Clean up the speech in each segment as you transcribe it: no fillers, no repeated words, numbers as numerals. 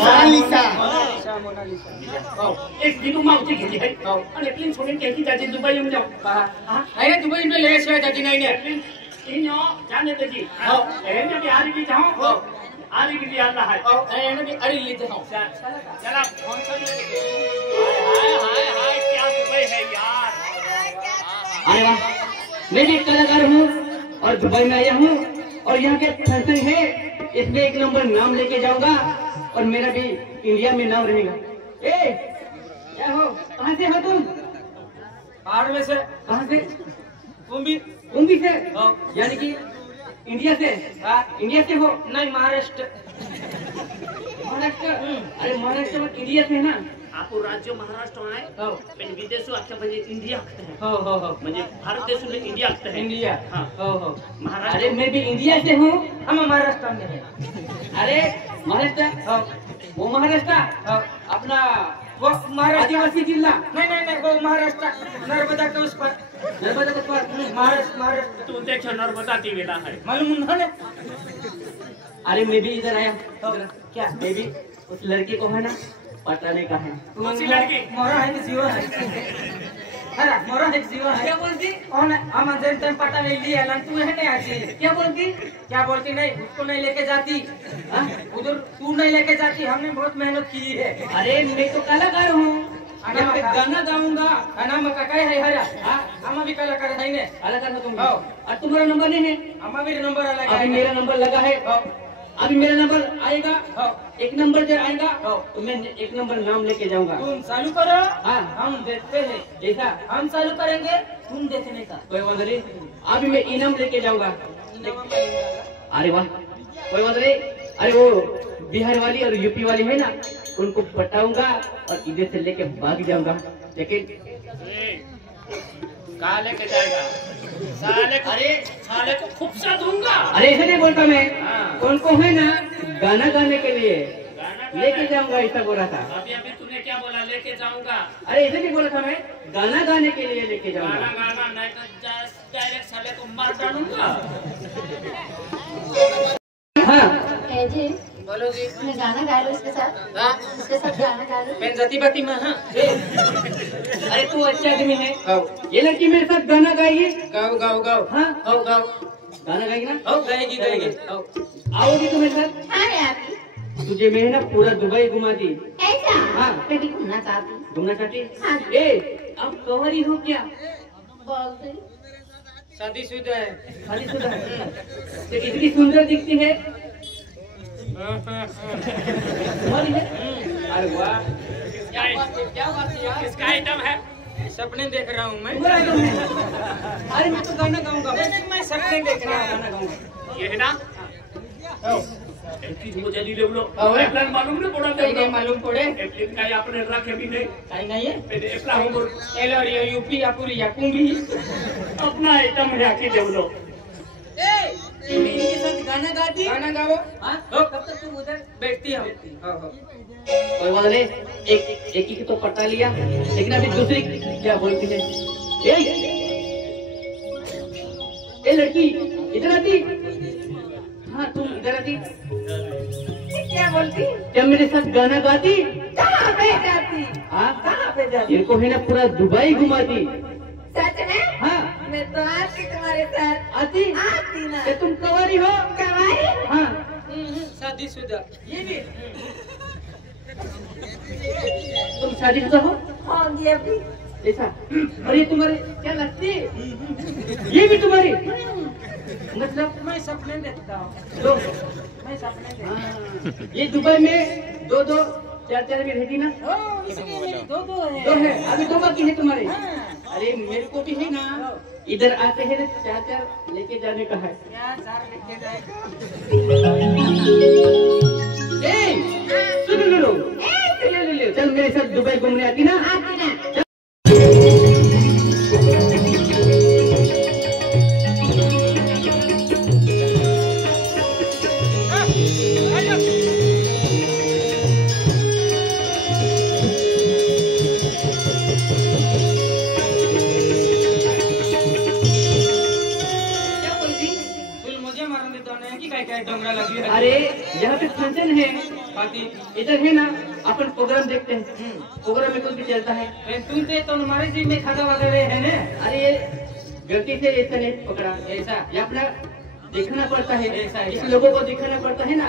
Mona Lisa एक दिनू मावची घेतली आहे आणि एप्लिन सोडून घ्यायची त्याची दुबई येऊन जाऊ अरे दुबई में ले शिवाय जाती नाही ने इन जाने त्याची एने भी आरी भी जाओ आरी भी अल्लाह है एने भी अड़ी लेते हो चला फोन कर हाय हाय क्या दुबई है यार। अरे वाह, मैं भी एक कलाकार हूँ और दुबई में आया हूँ और यहाँ के फैशन है इसमें एक नंबर नाम लेके जाऊंगा और मेरा भी इंडिया में नाम रहेगा। ए क्या हो, कहाँ से हो तुम? पहाड़ में से। कहाँ से? कुंभी से यानी कि इंडिया से? इंडिया से हो? नहीं महाराष्ट्र। अरे महाराष्ट्र में इंडिया से ना आपको राज्य महाराष्ट्र आहे पण विदेशो अख्ख्या म्हणजे इंडिया आहे हो म्हणजे भारत देशून इंडिया आहे इंडिया हो महाराष्ट्र। अरे मैं भी इंडिया से हूँ। हम महाराष्ट्र में है। अरे महाराष्ट्र वो महाराष्ट्र अपना वो महाराष्ट्र आदिवासी जिला नहीं वो महाराष्ट्र नर्मदा के उस पर महाराष्ट्र तू देखो नर्मदा ती वेला है मालूम है। अरे मैं भी इधर आया क्या मैं भी उस लड़की को है ना पटाने का है। कौन सी लड़की? मोरा है कि जीवा है? अरे मोरा है कि जीवा है? क्या बोलती? कौन है? हम अंदर टाइम पटा नहीं लिया लन तू है नहीं आती। क्या बोलती? क्या बोलती नहीं उसको नहीं लेके जाती उधर तू नहीं लेके जाती हमने बहुत मेहनत की है। अरे मैं तो कलाकार हूँ यहाँ पे गाना गाऊंगा। गाना में काका है हरा हम भी कलाकार है ने कलाकार हो तुम और तुम्हारा नंबर नहीं है? हम भी नंबर अलग अभी मेरा नंबर लगा है अभी मेरा नंबर आएगा एक नंबर जब आएगा तो मैं एक नंबर नाम लेके जाऊंगा। तुम चालू करो हाँ हम देखते हैं। ऐसा हम चालू करेंगे तुम देखने का। कोई बात नहीं अभी मैं इनाम लेके जाऊंगा। अरे वाह कोई बात नहीं। अरे वो बिहार वाली और यूपी वाली है ना उनको पटाऊंगा और इधर से लेके भाग जाऊंगा। लेकिन कहाँ लेके जाएगा साले को खूब सा दूंगा। अरे ऐसे नहीं बोलता मैं उनको है ना गाना गाने के लिए लेके जाऊंगा ऐसा बोला था। अभी तूने क्या बोला लेके जाऊंगा? अरे ऐसे नहीं बोला था मैं गाना गाने के लिए लेके जाऊंगा। गाना नहीं तो डायरेक्ट साले को मार डालूंगा। हाँ जी बोलो जी। मैं गाना गा लो इसके साथ गाना गा लो। मैं जाती बाती में हाँ। अरे तू अच्छा आदमी है ये लड़की मेरे साथ गाना गाएगी। गाओ हाँ गाओ गाना गाएगी ना? गाएगी आओगी तू मेरे साथ? हाँ मैं आती। तुझे मैं ना पूरा दुबई घुमा दी। ऐसा? हाँ मैं भी घूमना चाहती। घूमना चाहती? हाँ। ए अब कंवारी हो क्या? बोलते शादीशुदा है। शादीशुदा है तो इतनी सुंदर दिखती है तुम्हारी है? अरे वाह क्या बात है यार? किसका आइटम है? सपने देख रहा हूँ मैं। तुम्हारा आइटम है। अरे मैं तो गाना गाऊंगा। मैं सपने देख रहा हूँ। गाना गाऊंगा। ये है ना मुझे नहीं बोलो प्लान मालूम नहीं पड़ा नहीं मालूम पड़े एप्लिन का आपने रखे भी नहीं कहीं नहीं है। मैंने एप्ला एलो यूपी या कुंभी अपना आइटम है आके डेवलो इनके साथ गाना गाती? गाना गाओ। हाँ तब तक तुम उधर बैठती हो। कोई बात नहीं एक ही तो पटा लिया लेकिन अभी दूसरी क्या बोलती है? ए लड़की इधर आती? हाँ तुम इधर आती? क्या बोलती? क्या मेरे साथ गाना गाती? कहाँ पे जाती? हाँ कहाँ पे जाती? इनको है ना पूरा दुबई घुमाती। सच में? हाँ मैं तो आती तुम्हारे साथ। आती? आती ना। ये तुम कंवारी हो? कवारी? हाँ शादीशुदा। ये भी तुम शादीशुदा हो? हाँ जी अभी। ऐसा और ये तुम्हारी क्या लगती है? ये भी तुम्हारी मतलब? मैं सपने देखता हूँ। दो मैं सपने देखता ये दुबई में दो चार में रहती ना? इसलिए दो है। दो है अभी दो बाकी है तुम्हारे। अरे मेरे को भी है ना इधर आते हैं ना चार लेके जाने का है। क्या जार लेके जाएगा? सुन लो चल मेरे साथ दुबई घूमने आती ना? आती ना। मुझे मारने देता नहीं कि क्या डोंगरा लगी है। अरे यहाँ पे फंक्शन है पार्टी इधर है ना, अपन प्रोग्राम देखते हैं। प्रोग्राम में कुछ भी चलता है। तुम तो हमारे जी में खाता वगैरह है ना। अरे ये गलती से ऐसा नहीं पकड़ा, ऐसा ये अपना देखना पड़ता है, ऐसा इस लोगों को दिखाना पड़ता है ना।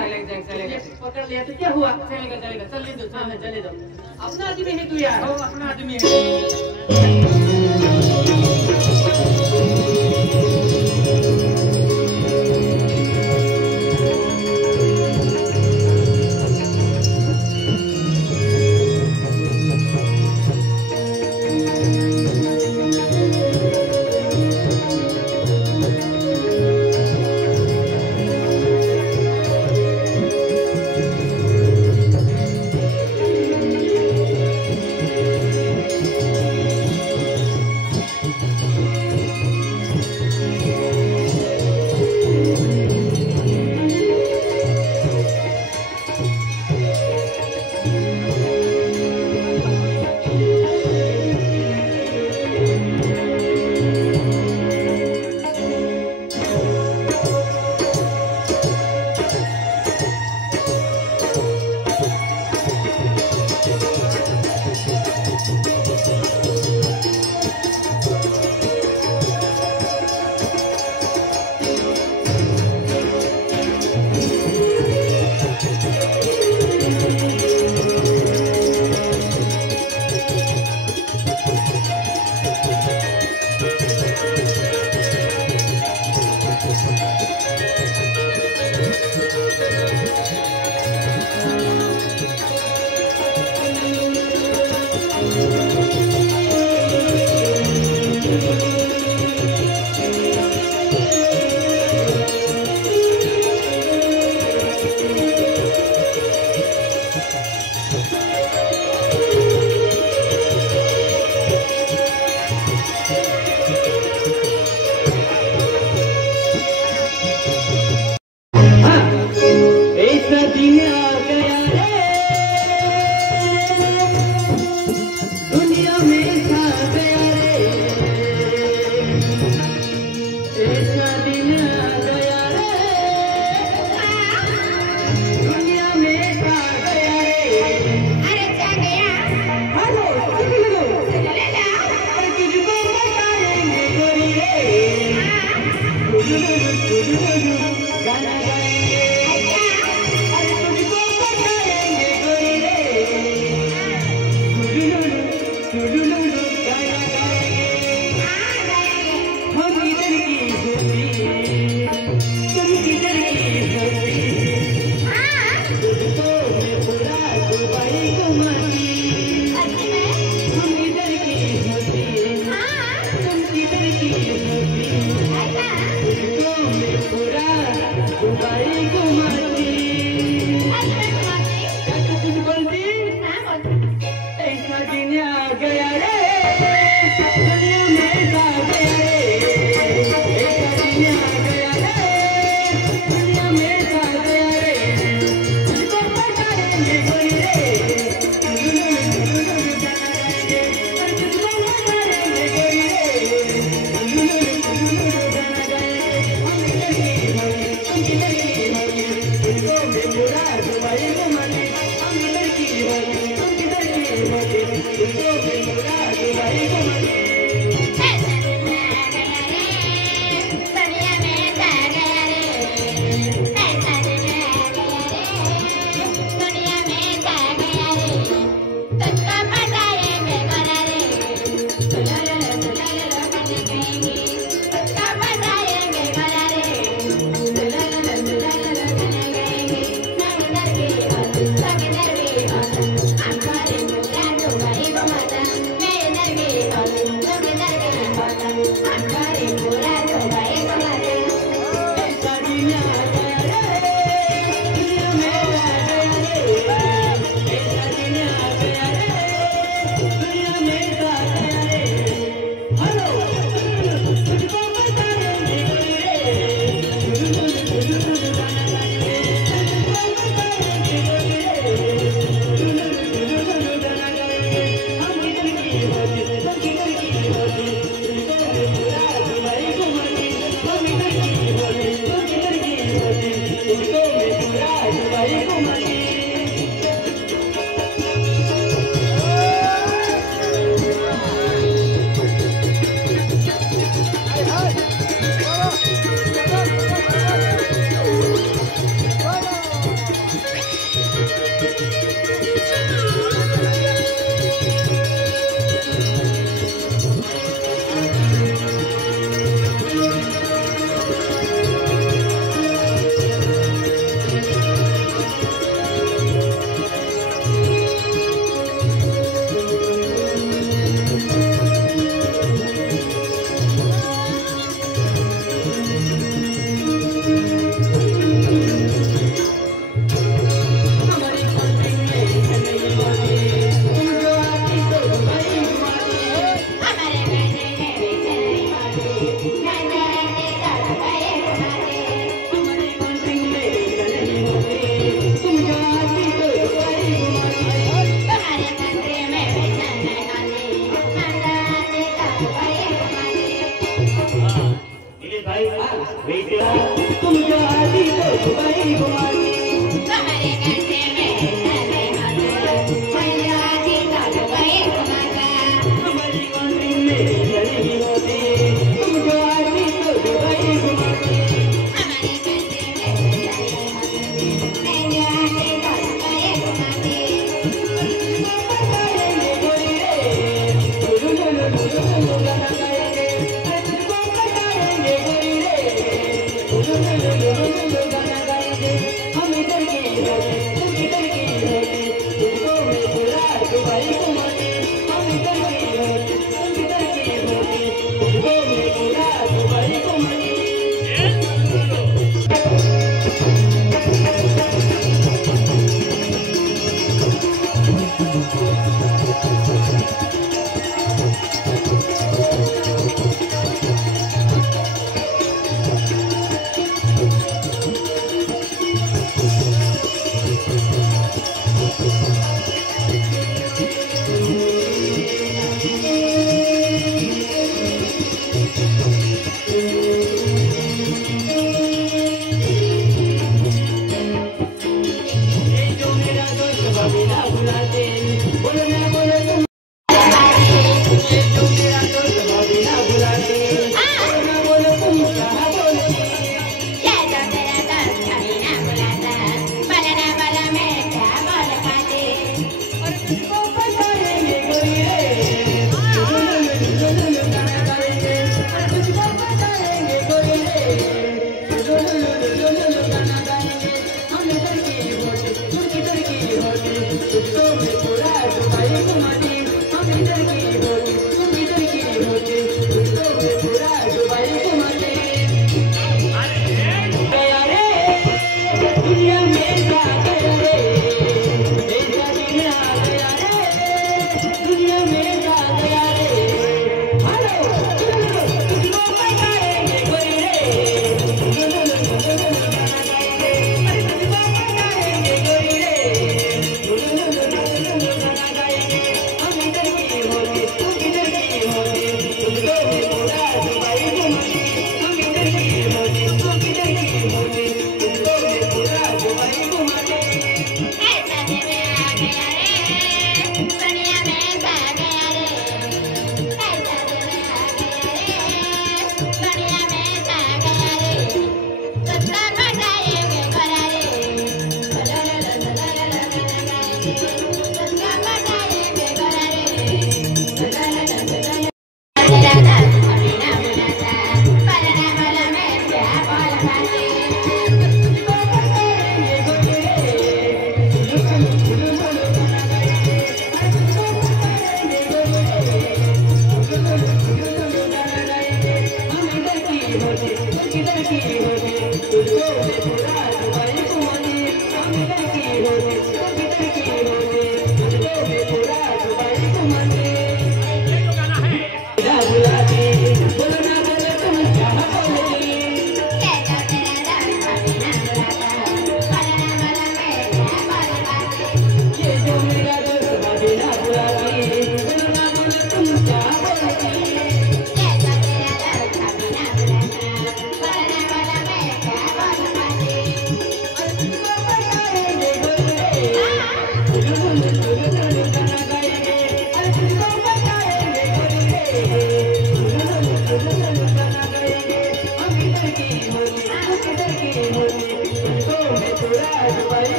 चलेगा पकड़ लिया तो क्या हुआ? चलेगा चलेगा, चल दो हाँ, चले दो। अपना आदमी है तू यार। अपना आदमी है।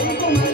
भाई तुम्हारे